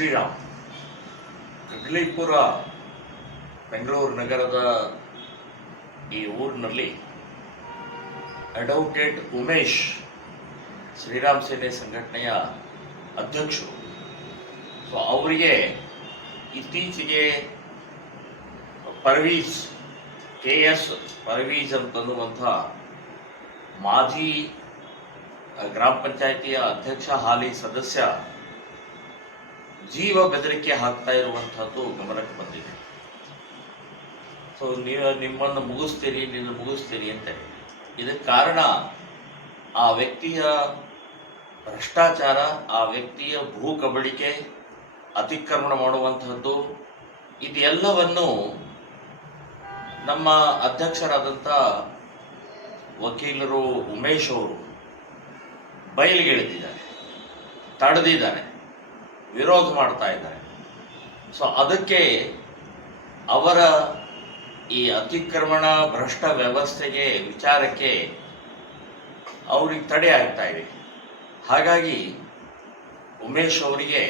ಶ್ರೀರಾಮ್ ಕಗ್ಲಿಪುರ ಬೆಂಗಳೂರು ನಗರದ ಈ ಊರಿನಲ್ಲಿ ಅಡ್ವೊಕೇಟ್ ಉಮೇಶ್ ಶ್ರೀರಾಮ್ ಸೇನೆ ಸಂಘಟನೆಯ ಅಧ್ಯಕ್ಷರು. ಸೊ ಅವರಿಗೆ ಇತ್ತೀಚೆಗೆ ಪರ್ವೀಜ್ KS ಪರ್ವೀಜ್ ಅಂತನ್ನುವಂಥ ಮಾಜಿ ಗ್ರಾಮ ಪಂಚಾಯಿತಿಯ ಅಧ್ಯಕ್ಷ ಹಾಲಿ ಸದಸ್ಯ ಜೀವ ಬೆದರಿಕೆ ಹಾಕ್ತಾ ಇರುವಂತಹದ್ದು ಗಮನಕ್ಕೆ ಬಂದಿದೆ. ಸೊ ನಿಮ್ಮನ್ನು ಮುಗಿಸ್ತೀನಿ ಅಂತ. ಇದಕ್ಕೆ ಕಾರಣ ಆ ವ್ಯಕ್ತಿಯ ಭ್ರಷ್ಟಾಚಾರ, ಆ ವ್ಯಕ್ತಿಯ ಭೂ ಕಬಳಿಕೆ, ಅತಿಕ್ರಮಣ ಮಾಡುವಂತಹದ್ದು, ಇದೆಲ್ಲವನ್ನು ನಮ್ಮ ಅಧ್ಯಕ್ಷರಾದಂಥ ವಕೀಲರು ಉಮೇಶ್ ಅವರು ಬಯಲಿಗೆಳೆದಿದ್ದಾರೆ, ತಡೆದಿದ್ದಾರೆ, ವಿರೋಧ ಮಾಡ್ತಾ ಇದ್ದಾರೆ. ಸೊ ಅದಕ್ಕೆ ಅವರ ಈ ಅತಿಕ್ರಮಣ ಭ್ರಷ್ಟ ವ್ಯವಸ್ಥೆಗೆ ವಿಚಾರಕ್ಕೆ ಅವ್ರಿಗೆ ತಡೆ ಆಗ್ತಾ ಇದೆ. ಹಾಗಾಗಿ ಉಮೇಶ್ ಅವರಿಗೆ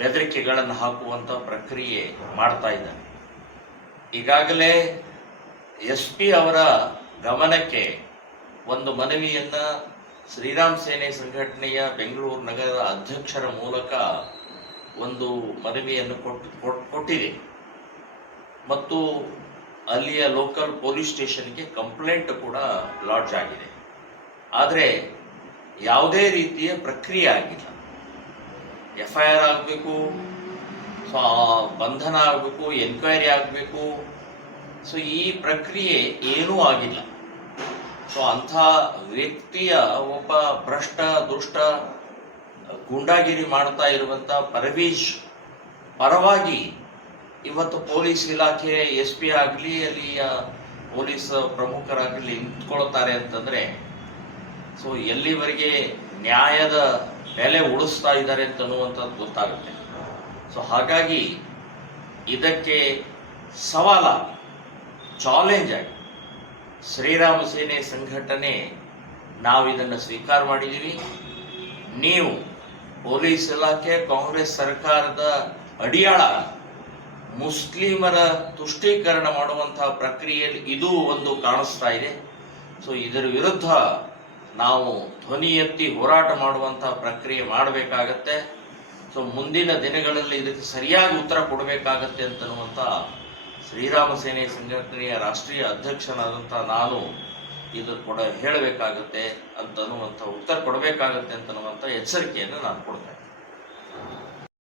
ಬೆದರಿಕೆಗಳನ್ನು ಹಾಕುವಂಥ ಪ್ರಕ್ರಿಯೆ ಮಾಡ್ತಾ ಇದ್ದಾರೆ. ಈಗಾಗಲೇ SP ಅವರ ಗಮನಕ್ಕೆ ಒಂದು ಮನವಿಯನ್ನ ಶ್ರೀರಾಮ್ ಸೇನೆ ಸಂಘಟನೆಯ ಬೆಂಗಳೂರು ನಗರದ ಅಧ್ಯಕ್ಷರ ಮೂಲಕ ಒಂದು ಮನವಿಯನ್ನು ಕೊಟ್ಟಿದೆ ಮತ್ತು ಅಲ್ಲಿಯ ಲೋಕಲ್ ಪೊಲೀಸ್ ಸ್ಟೇಷನ್ಗೆ ಕಂಪ್ಲೇಂಟ್ ಕೂಡ ಲಾಡ್ಜ್ ಆಗಿದೆ. ಆದರೆ ಯಾವುದೇ ರೀತಿಯ ಪ್ರಕ್ರಿಯೆ ಆಗಿಲ್ಲ. FIR ಆಗಬೇಕು, ಸೊ ಬಂಧನ ಆಗಬೇಕು, ಎನ್ಕ್ವೈರಿ ಆಗಬೇಕು. ಸೊ ಈ ಪ್ರಕ್ರಿಯೆ ಏನೂ ಆಗಿಲ್ಲ. ಸೊ ಅಂಥ ವ್ಯಕ್ತಿಯ ಒಬ್ಬ ಭ್ರಷ್ಟ ದುಷ್ಟ ಗೂಂಡಾಗಿರಿ ಮಾಡ್ತಾ ಇರುವಂಥ ಪರ್ವೀಜ್ ಪರವಾಗಿ ಇವತ್ತು ಪೊಲೀಸ್ ಇಲಾಖೆ SP ಆಗಲಿ ಅಲ್ಲಿಯ ಪೊಲೀಸ್ ಪ್ರಮುಖರಾಗಲಿ ನಿಂತ್ಕೊಳ್ತಾರೆ ಅಂತಂದ್ರೆ ಸೊ ಎಲ್ಲಿವರೆಗೆ ನ್ಯಾಯದ ಬೆಲೆ ಉಳಿಸ್ತಾ ಇದ್ದಾರೆ ಅಂತನ್ನುವಂಥದ್ದು ಗೊತ್ತಾಗುತ್ತೆ. ಸೊ ಹಾಗಾಗಿ ಇದಕ್ಕೆ ಸವಾಲಾಗಿ, ಚಾಲೆಂಜ್ ಆಗಿ ಶ್ರೀರಾಮ ಸೇನೆ ಸಂಘಟನೆ ನಾವಿದನ್ನು ಸ್ವೀಕಾರ ಮಾಡಿದ್ದೀವಿ. ನೀವು ಪೊಲೀಸ್ ಇಲಾಖೆ, ಕಾಂಗ್ರೆಸ್ ಸರ್ಕಾರದ ಅಡಿಯಾಳ ಮುಸ್ಲಿಮರ ತುಷ್ಟೀಕರಣ ಮಾಡುವಂತಹ ಪ್ರಕ್ರಿಯೆಯಲ್ಲಿ ಇದು ಒಂದು ಕಾಣಿಸ್ತಾ ಇದೆ. ಸೊ ಇದರ ವಿರುದ್ಧ ನಾವು ಧ್ವನಿ ಎತ್ತಿ ಹೋರಾಟ ಮಾಡುವಂತಹ ಪ್ರಕ್ರಿಯೆ ಮಾಡಬೇಕಾಗತ್ತೆ. ಸೊ ಮುಂದಿನ ದಿನಗಳಲ್ಲಿ ಇದಕ್ಕೆ ಸರಿಯಾಗಿ ಉತ್ತರ ಕೊಡಬೇಕಾಗತ್ತೆ ಅಂತನ್ನುವಂಥ ಶ್ರೀರಾಮ ಸೇನೆ ಸಂಘಟನೆಯ ರಾಷ್ಟ್ರೀಯ ಅಧ್ಯಕ್ಷನಾದಂಥ ನಾನು ಇದು ಹೇಳಬೇಕಾಗತ್ತೆ ಅಂತನ್ನುವಂಥ ಉತ್ತರ ಕೊಡಬೇಕಾಗತ್ತೆ ಅಂತನ್ನುವಂಥ ಎಚ್ಚರಿಕೆಯನ್ನು ನಾನು ಕೊಡ್ತೇನೆ.